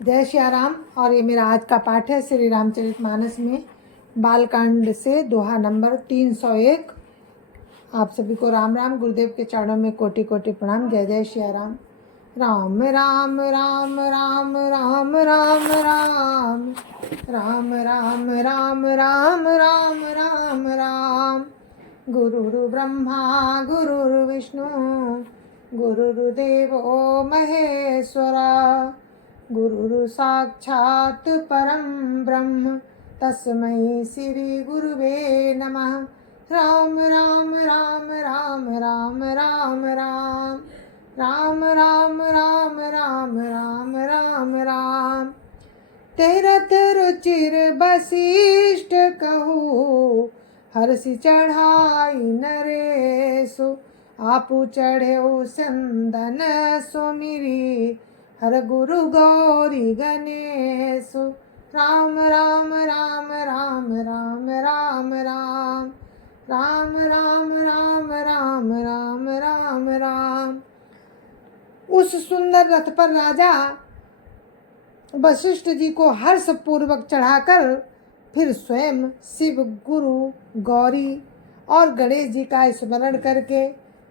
जय श्याराम। और ये मेरा आज का पाठ है श्री रामचरितमानस में बालकांड से दोहा नंबर 301। आप सभी को राम राम। गुरुदेव के चरणों में कोटि कोटि प्रणाम। जय जय श्याराम। राम राम राम राम राम राम राम राम राम राम राम राम राम राम। गुरुर् ब्रह्मा गुरुर्विष्णु गुरुर्देवो महेश्वरा गुरुर् साक्षात् परं ब्रह्म तस्मै श्री गुरुवे नमः। राम राम राम राम राम राम राम राम राम राम राम राम राम राम। तेरथ रुचिर बसिष्ठ कहूँ हर्षि चढ़ाई नरेशु। आपु चढ़ेऊ चंदन सुमिरी हर गुरु गौरी गणेशु। राम राम राम राम राम राम राम राम राम राम राम राम राम राम। उस सुंदर रथ पर राजा वशिष्ठ जी को हर्ष पूर्वक चढ़ाकर फिर स्वयं शिव, गुरु, गौरी और गणेश जी का स्मरण करके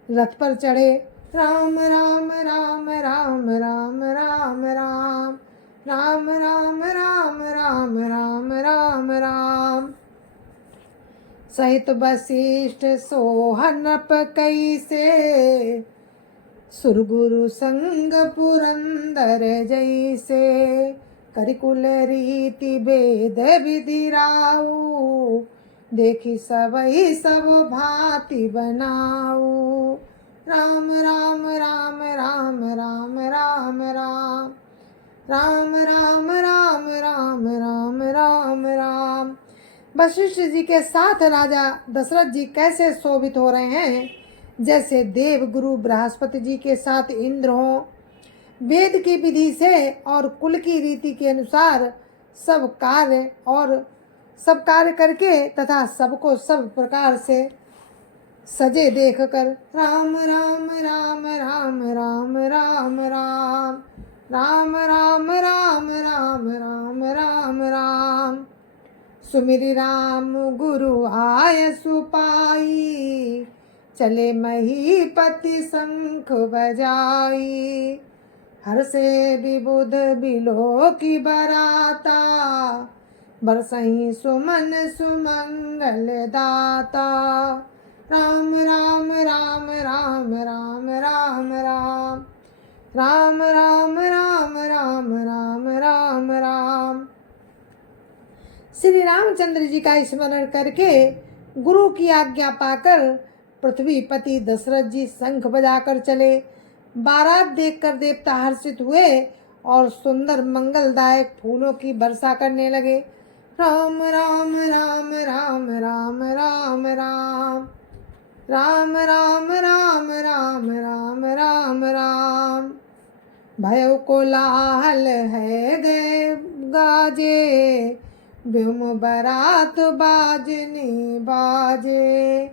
रथ पर चढ़े। राम राम राम राम राम राम राम राम राम राम राम राम राम राम। सहित वशिष्ठ सोहनप कैसे सुरगुरु संग पुरंदर जैसे। करिकुल रीति वेद विधि राऊ देखी सबई सब भांति बनाऊ। राम राम राम राम राम राम राम राम राम राम राम राम राम राम। वशिष्ठ जी के साथ राजा दशरथ जी कैसे शोभित हो रहे हैं, जैसे देव गुरु बृहस्पति जी के साथ इंद्र हो। वेद की विधि से और कुल की रीति के अनुसार सब कार्य करके तथा सबको सब प्रकार से सजे देख कर। राम राम राम राम राम राम राम राम राम राम राम राम राम राम। सुमिरि राम गुरु आय सुपाई चले महीपति शंख बजाई। हर्षे विबुध बिलो की बराता बरसही सुमन सुमंगल दाता। राम राम राम राम राम राम राम राम राम राम राम राम राम राम। श्री रामचंद्र जी का स्मरण करके गुरु की आज्ञा पाकर पृथ्वीपति दशरथ जी शंख बजाकर चले। बारात देखकर देवता हर्षित हुए और सुंदर मंगलदायक फूलों की वर्षा करने लगे। राम राम राम राम राम राम राम राम राम राम राम राम राम राम। भयो कोलाहल है गए गाजे व्योम बरात बाजनी बाजे।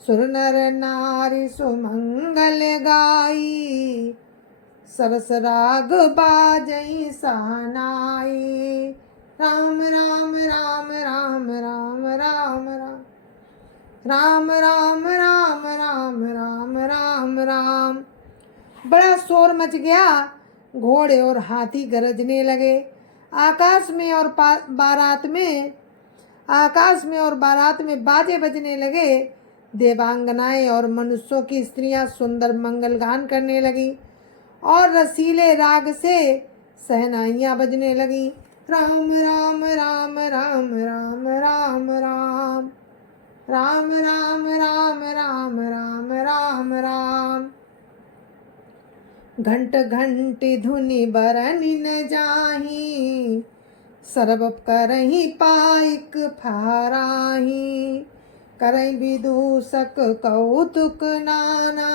सुर नर नारी सुमंगल गाई सरस राग बाजई सहनाई। राम राम राम राम राम राम राम राम राम राम राम राम राम। बड़ा शोर मच गया, घोड़े और हाथी गरजने लगे। आकाश में और बारात में बाजे बजने लगे। देवांगनाएं और मनुष्यों की स्त्रियां सुंदर मंगल गान करने लगी और रसीले राग से सहनाइयां बजने लगी। राम राम राम राम राम राम राम राम राम राम राम राम राम राम। घंट घंटी धुनि बरनि न जाही सर्व करही पाइक फहराही। करई विदूषक कौतुक नाना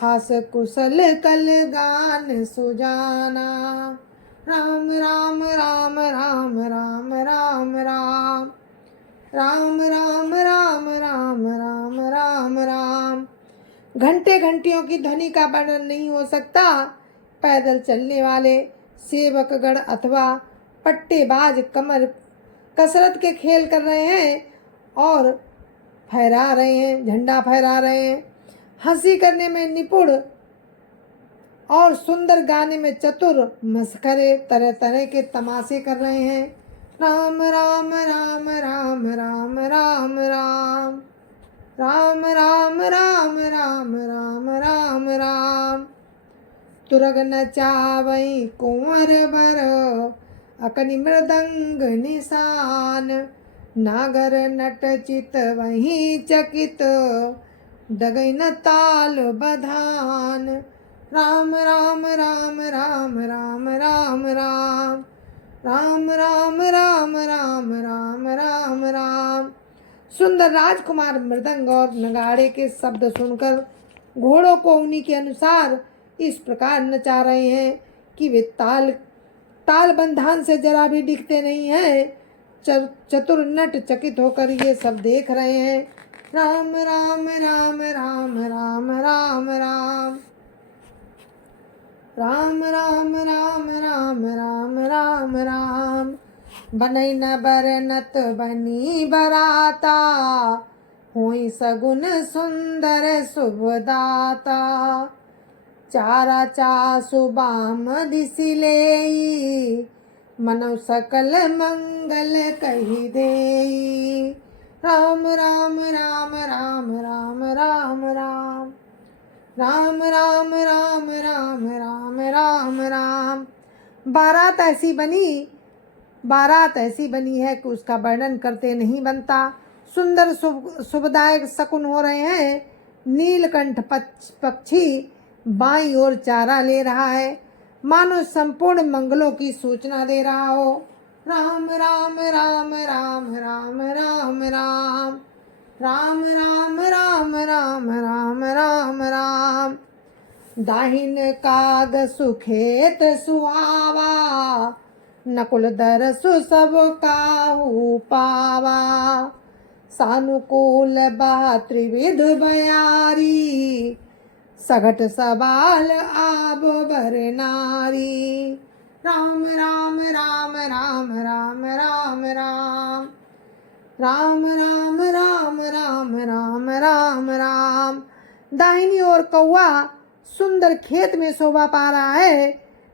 हास कुशल कल गान सुजाना। राम राम राम राम राम राम राम राम राम राम राम राम राम राम। घंटे घंटियों की ध्वनि का वर्णन नहीं हो सकता। पैदल चलने वाले सेवकगण अथवा पट्टेबाज कमर कसरत के खेल कर रहे हैं और फहरा रहे हैं, झंडा फहरा रहे हैं। हंसी करने में निपुण और सुंदर गाने में चतुर मस्करे तरह तरह के तमाशे कर रहे हैं। राम राम राम राम राम राम राम राम राम राम राम राम राम राम। तुरग नचावई कुंवर बर अकनि मृदंग निशान। नागर नट चित वहीं चकित डगै न ताल बधान। राम राम राम राम राम राम राम राम राम राम राम राम राम राम। सुंदर राजकुमार मृदंग और नगाड़े के शब्द सुनकर घोड़ों को उन्हीं के अनुसार इस प्रकार नचा रहे हैं कि वे ताल बंधान से जरा भी दिखते नहीं हैं। चतुर नट चकित होकर ये सब देख रहे हैं। राम राम राम राम राम राम राम राम राम राम राम राम राम राम। बनई न बरनत बनी बराता हुई सगुन सुंदर शुभदाता। चारा चासु बाम दिसिलेई मनौ सकल मंगल कही देई। राम राम राम राम राम राम राम राम राम राम राम राम राम राम। बारात ऐसी बनी है कि उसका वर्णन करते नहीं बनता। सुंदर शुभदायक शकुन हो रहे हैं। नीलकंठ पक्षी बाईं ओर चारा ले रहा है, मानो संपूर्ण मंगलों की सूचना दे रहा हो। राम राम राम राम राम राम राम राम राम राम राम राम राम राम। दाहिन काग सुखेत सुहावा नकुल दरसु सब काहू पावा। सानुकूल बा त्रिविध बयारी सघट सबाल आब बर नारी। राम राम राम राम राम राम राम राम राम राम राम राम राम राम। दाहिनी ओर कौवा सुंदर खेत में शोभा पा रहा है।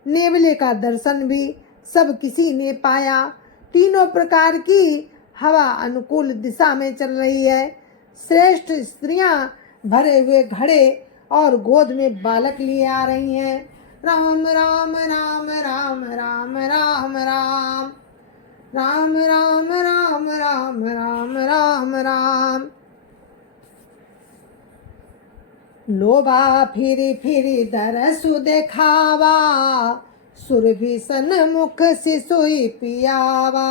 नेवले का दर्शन भी सब किसी ने पाया। तीनों प्रकार की हवा अनुकूल दिशा में चल रही है। श्रेष्ठ स्त्रियां भरे हुए घड़े और गोद में बालक लिए आ रही हैं। राम राम राम राम राम राम राम राम राम राम राम राम राम राम। लोभा फिरी फिरी दरसु देखावा सुरभीषण मुख सिसुई पियावा।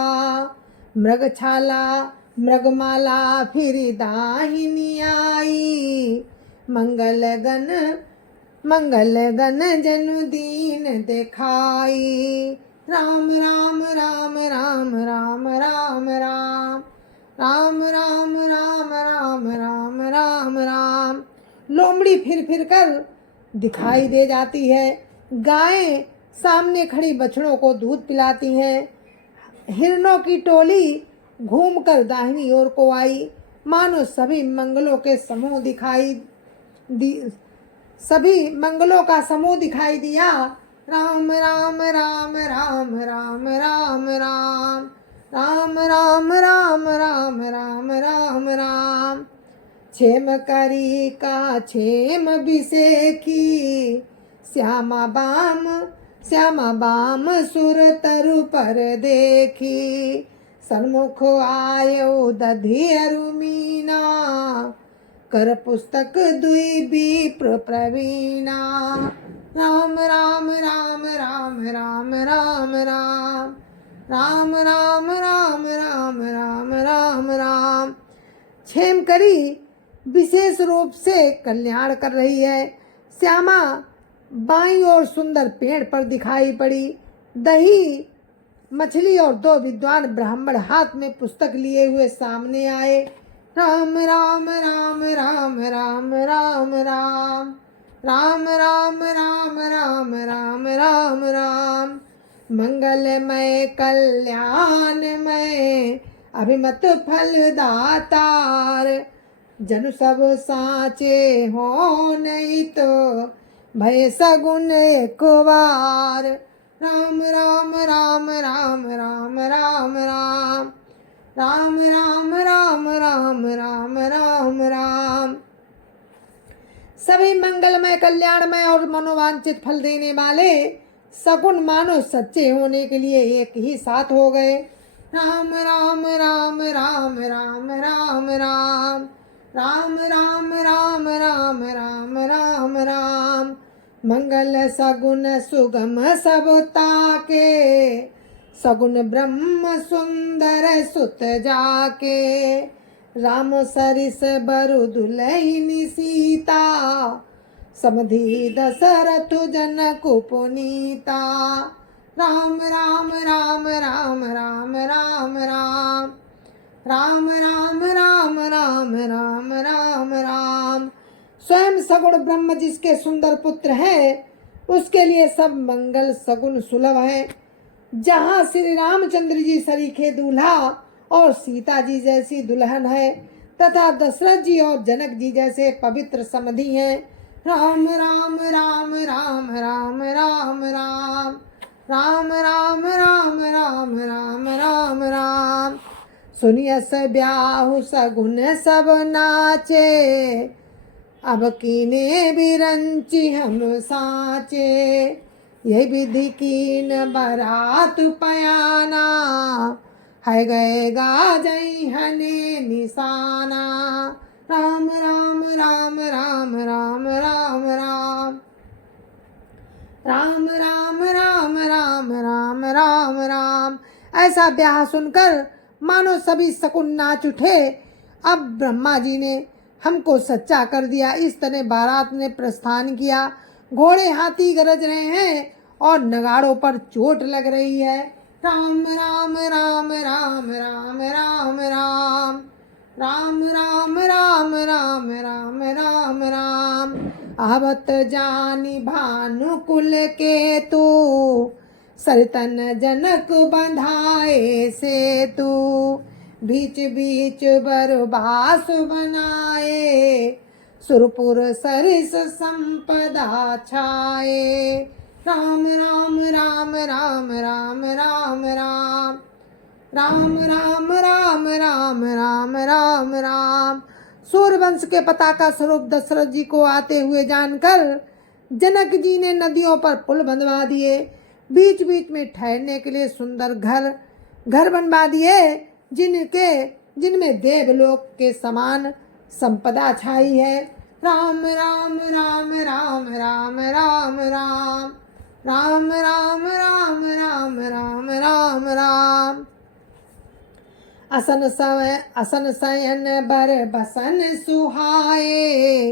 मृगमाला फिरी दाहिनी आई मंगल गन जनु दीन देखाई। राम राम राम राम राम राम राम राम राम राम राम राम राम राम। लोमड़ी फिर फिर कर दिखाई दे जाती है। गायें सामने खड़ी बछड़ों को दूध पिलाती हैं। हिरणों की टोली घूमकर दाहिनी ओर को आई, मानो सभी मंगलों का समूह दिखाई दिया। राम राम राम राम राम राम राम राम राम राम राम राम राम राम। छेम करी का छेम बिसेखी श्यामा बाम सुर तरु पर देखी। सन्मुख आयो दधियरु मीना कर पुस्तक दुई विप्र प्रवीणा। राम राम राम राम राम राम राम राम राम राम राम राम राम राम। छेम करी विशेष रूप से कल्याण कर रही है। श्यामा बाईं ओर सुंदर पेड़ पर दिखाई पड़ी। दही मछली और दो विद्वान ब्राह्मण हाथ में पुस्तक लिए हुए सामने आए। राम राम राम राम राम राम राम राम राम राम राम राम राम राम। मंगलमय कल्याणमय अभिमत फलदातार। जनु सब साचे हो नहीं तो भय सगुन एक बार। राम राम राम राम राम राम राम राम राम राम राम राम राम राम। सभी मंगलमय कल्याणमय और मनोवांछित फल देने वाले सगुण मानो सच्चे होने के लिए एक ही साथ हो गए। राम राम राम राम राम राम राम राम राम राम राम राम राम राम। मंगल सगुन सुगम सब ताके सगुन ब्रह्म सुंदर सुत जाके। राम सरिस बरु दुलहिनी सीता समधि दशरथ जनक पुनीता। राम राम राम राम राम राम राम राम राम राम राम राम राम राम। स्वयं सगुण ब्रह्म जिसके सुंदर पुत्र है उसके लिए सब मंगल सगुण सुलभ है। जहाँ श्री रामचंद्र जी सरीखे दूल्हा और सीता जी जैसी दुल्हन है तथा दशरथ जी और जनक जी जैसे पवित्र समधि हैं। राम राम राम राम राम राम राम राम राम राम राम राम राम राम। सुनियस ब्याहु सगुन सब नाचे अब कीने बिरंची हम साचे। यही विधि कीन बरात पयाना है गए गाजई हने निशाना। राम राम राम राम राम राम राम राम राम राम राम राम राम राम। ऐसा ब्याह सुनकर मानो सभी शकुन नाच उठे। अब ब्रह्मा जी ने हमको सच्चा कर दिया। इस तरह बारात ने प्रस्थान किया। घोड़े हाथी गरज रहे हैं और नगाड़ों पर चोट लग रही है। राम राम राम राम राम राम राम राम राम राम राम राम राम राम। आवत जानी भानुकुल के तू सरतन जनक बंधाए से तू। बीच बीच बरबास बनाए सुरपुर सरिस संपदा छाए। राम राम राम राम राम राम राम राम राम राम राम राम राम राम। सूर्यवंश के पताका स्वरूप दशरथ जी को आते हुए जानकर जनक जी ने नदियों पर पुल बंधवा दिए। बीच बीच में ठहरने के लिए सुंदर घर बनवा दिए जिनमें देवलोक के समान संपदा छाई है। राम राम राम राम राम राम राम राम राम राम राम राम राम राम। असन शयन बर बसन सुहाए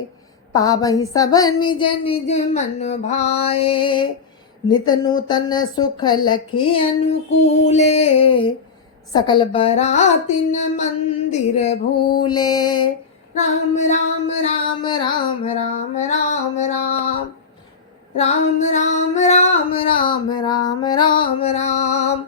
पावहि सब निज निज मन भाए। नित नूतन सुख लखी अनुकूले सकल बरातिन मंदिर भूले। राम राम राम राम राम राम राम राम राम राम राम राम राम राम।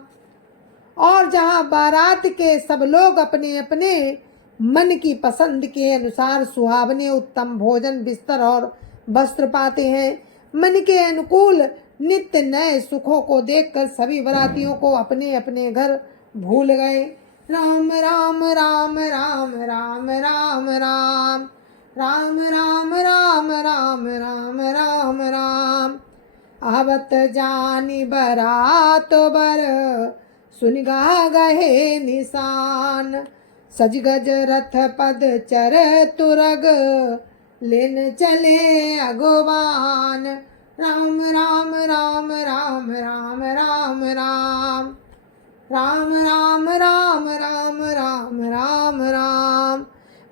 और जहाँ बारात के सब लोग अपने अपने मन की पसंद के अनुसार सुहावने उत्तम भोजन बिस्तर और वस्त्र पाते हैं। मन के अनुकूल नित्य नए सुखों को देखकर सभी बारातियों को अपने अपने घर भूल गए। राम राम राम राम राम राम राम राम राम राम राम राम राम राम। आवत जानी बरात बर सुन गा गहे निशान। सज गज रथ पद चर तुरग लेन चले अगवान। राम राम राम राम राम राम राम राम राम राम राम राम राम राम।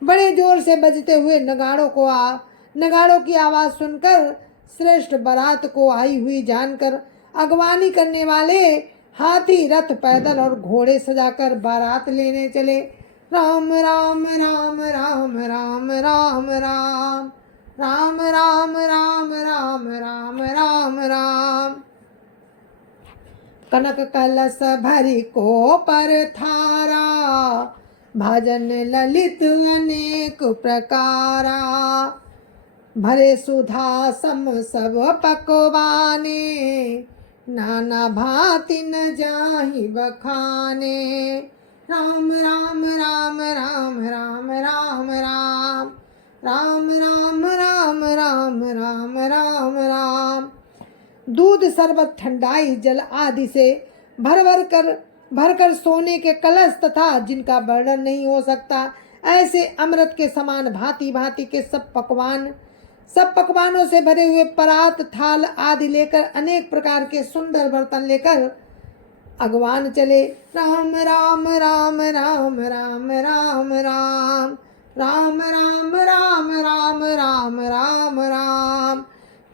बड़े जोर से बजते हुए नगाड़ों की आवाज़ सुनकर श्रेष्ठ बारात को आई हुई जानकर अगवानी करने वाले हाथी रथ पैदल और घोड़े सजाकर बारात लेने चले। राम राम राम राम राम राम राम राम राम राम राम राम राम राम। कनक कलश भरी को पर थारा, भजन ललित अनेक प्रकारा। भरे सुधा सम सब पकवाने, नाना भांति न जाहि बखाने। राम राम राम राम राम राम राम राम राम राम राम राम राम राम। दूध शरबत ठंडाई जल आदि से भर कर सोने के कलश तथा जिनका वर्णन नहीं हो सकता, ऐसे अमृत के समान भांति भांति के सब पकवानों से भरे हुए परात थाल आदि लेकर अनेक प्रकार के सुंदर बर्तन लेकर अगवान चले। राम राम राम राम राम राम राम राम राम राम राम राम राम राम।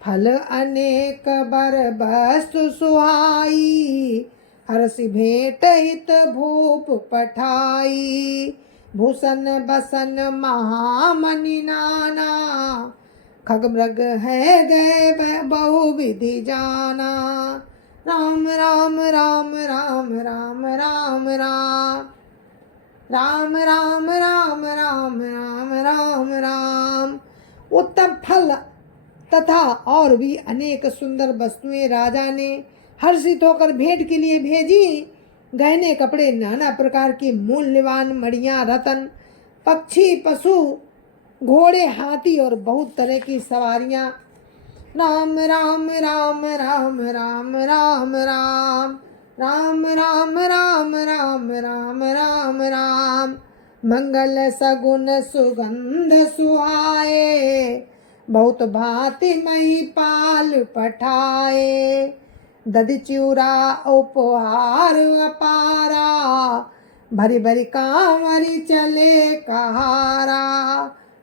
फल अनेक बर वस्तु सुहाई, हर्षि भेंट हित भूप पठाई। भूषण बसन महामणि नाना, खग मृग है गए बहु विधि जाना। राम राम राम राम राम राम राम राम राम राम राम राम राम राम। उत्तम फल तथा और भी अनेक सुंदर वस्तुएं राजा ने हर्षित होकर भेंट के लिए भेजी। गहने कपड़े, नाना प्रकार की मूल्यवान मणियां, रतन, पक्षी, पशु, घोड़े, हाथी और बहुत तरह की सवारियां। राम राम राम राम राम राम राम राम राम राम राम राम राम राम। मंगल सगुन सुगंध सुहाए, बहुत भांति मही पाल पठाए। दधि चिउरा उपहार अपारा, भरी भरी कांवरी चले कहारा।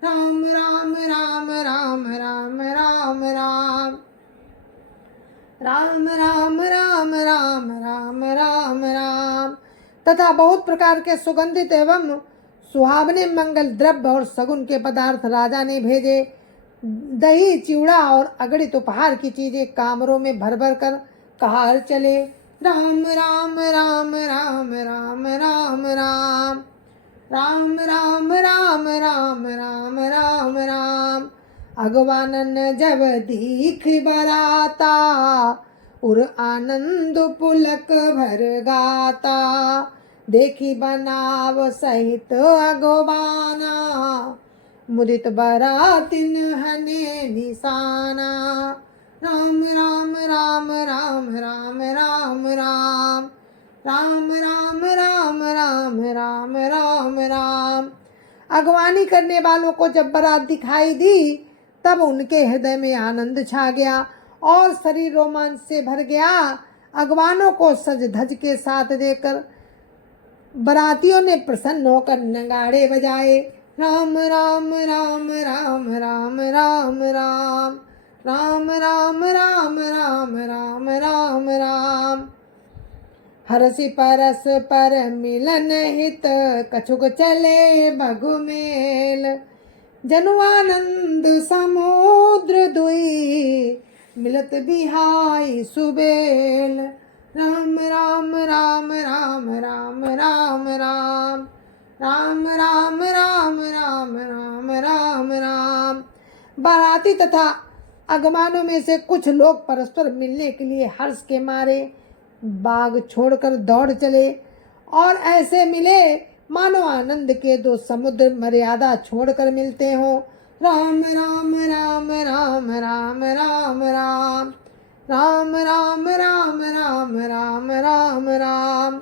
राम राम राम राम राम राम राम राम राम राम राम राम राम राम। तथा बहुत प्रकार के सुगंधित एवं सुहावने मंगल द्रव्य और सगुन के पदार्थ राजा ने भेजे। दही, चिवड़ा और अगणित उपहार की चीजें कामरों में भर भर कर कहार चले। राम राम राम राम राम राम राम राम राम राम राम राम राम राम। अगवानन जब दीख बराता, उर आनंद पुलक भर गाता। देखी बनाव सहित अगवाना, मुदित बरातिन हने निशाना। राम राम राम राम राम राम राम राम राम राम राम राम राम राम। अगवानी करने वालों को जब बारात दिखाई दी, तब उनके हृदय में आनंद छा गया और शरीर रोमांच से भर गया। अगवानों को सज धज के साथ देकर बारातियों ने प्रसन्न होकर नगाड़े बजाए। राम राम राम राम राम राम राम राम राम राम राम राम राम राम। हरसि परस पर मिलन हित, कछुक चले बघु मेल। जनुआनंद समुद्र दुई, मिलत बिहाई सुबेल। राम राम राम राम राम राम राम राम राम राम राम राम राम राम। बाराती तथा अगमानों में से कुछ लोग परस्पर मिलने के लिए हर्ष के मारे बाग छोड़कर दौड़ चले और ऐसे मिले मानो आनंद के दो समुद्र मर्यादा छोड़कर मिलते हो। राम राम राम राम राम राम राम राम राम राम राम राम राम राम।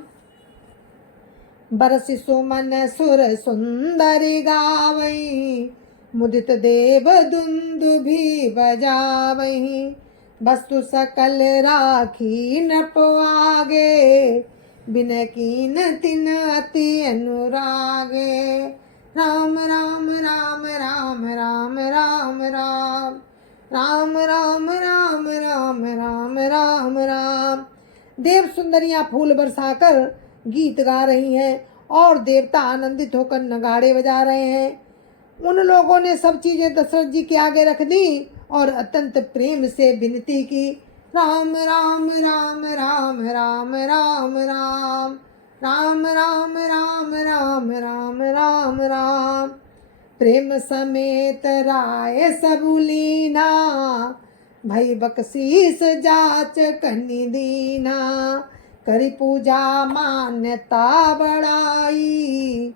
बरसि सुमन सुर सुंदरी गावई, मुदित देव दुंदुभि बजावई। वस्तु सकल राखी नृप आगे, बिन कीन तिन अति अनुरागे। राम राम राम राम राम राम राम राम राम राम राम राम राम राम। देव सुंदरियां फूल बरसाकर गीत गा रही हैं और देवता आनंदित होकर नगाड़े बजा रहे हैं। उन लोगों ने सब चीजें दशरथ जी के आगे रख दी और अत्यंत प्रेम से विनती की। राम राम राम राम राम राम राम राम राम राम राम राम राम राम। प्रेम समेत राय सबुलीना, भई बख्शीस जाच कनि दीना। करी पूजा मान्यता बढ़ाई,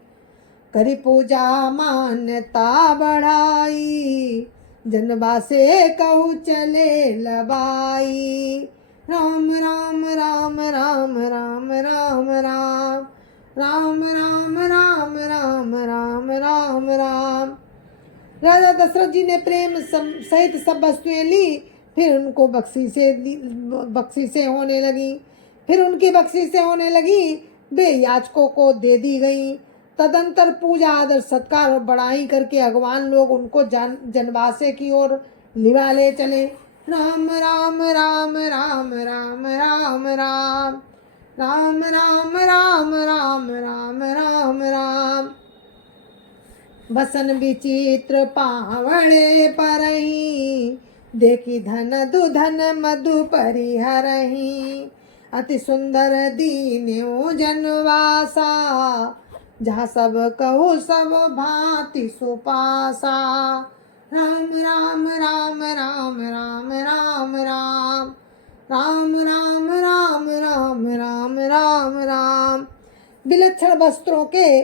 करी पूजा मान्यता बढ़ाई। जनवा से कहू चले लबाई। राम राम राम राम राम राम राम राम राम राम राम राम राम राम। राजा दशरथ जी ने प्रेम सहित सब वस्तुएं ली, फिर उनको बख्शीशें होने लगी। फिर उनकी बख्शीशें होने लगी, वे याचकों को दे दी गई। तदंतर पूजा आदर सत्कार और बड़ाई करके अगवान लोग उनको जनवासे की ओर लिवा ले चले। राम राम राम राम राम राम राम राम राम राम राम राम राम राम। बसन विचित्र पावड़े परही, देखी धन दुधन मधु परिहरही। अति सुंदर दीन्यो जनवासा, जहाँ सब कहू सब भांति सुपासा। राम राम राम राम राम राम राम राम राम राम राम राम राम राम। विलक्षण वस्त्रों के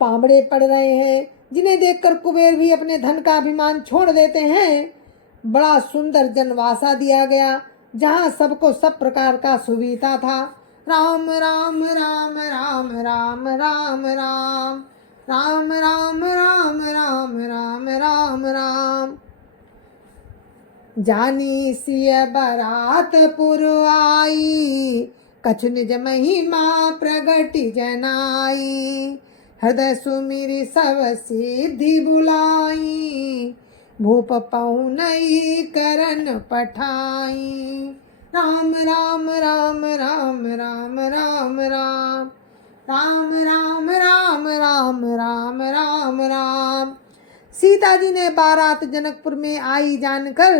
पामड़े पड़ रहे हैं, जिन्हें देखकर कुबेर भी अपने धन का अभिमान छोड़ देते हैं। बड़ा सुंदर जनवासा दिया गया, जहाँ सबको सब प्रकार का सुविधा था। राम राम राम राम राम राम राम राम राम राम राम राम राम राम। जानी सिय बरातपुर आई, कछु निज महिमा प्रगति जनाई। हृदय सुमिरि सब सिद्धि बुलाई, भूप पहुनई करन पठाई। राम राम राम राम राम राम राम राम राम राम राम राम राम राम। सीता जी ने बारात जनकपुर में आई जानकर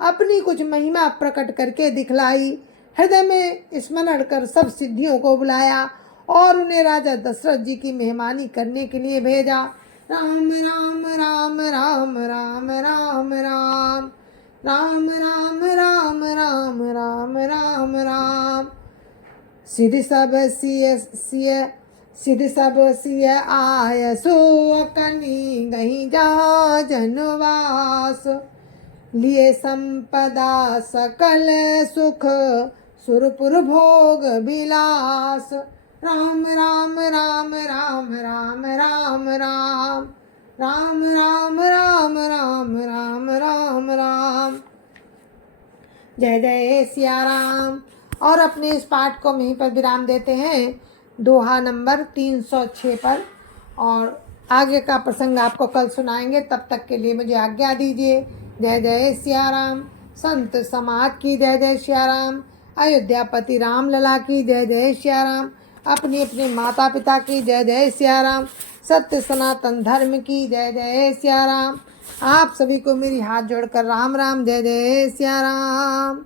अपनी कुछ महिमा प्रकट करके दिखलाई। हृदय में स्मरण कर सब सिद्धियों को बुलाया और उन्हें राजा दशरथ जी की मेहमानी करने के लिए भेजा। राम राम राम राम राम राम राम राम राम राम राम राम राम राम। सिद्धि सब सिय आय सो कनी गही जहाँ जनवास। लिए संपदा सकल सुख, सुरपुर भोग विलास। राम राम राम राम राम राम राम राम राम राम राम राम राम राम। जय जय सिया राम। और अपने इस पाठ को यहीं पर विराम देते हैं, दोहा नंबर 306 पर, और आगे का प्रसंग आपको कल सुनाएंगे। तब तक के लिए मुझे आज्ञा दीजिए। जय जय सिया राम। संत समाज की जय जय सिया राम। अयोध्यापति राम लला की जय जय सिया राम। अपने अपने माता पिता की जय जय सिया राम। सत्य सनातन धर्म की जय जय सिया राम। आप सभी को मेरी हाथ जोड़कर राम राम, जय जय सिया राम।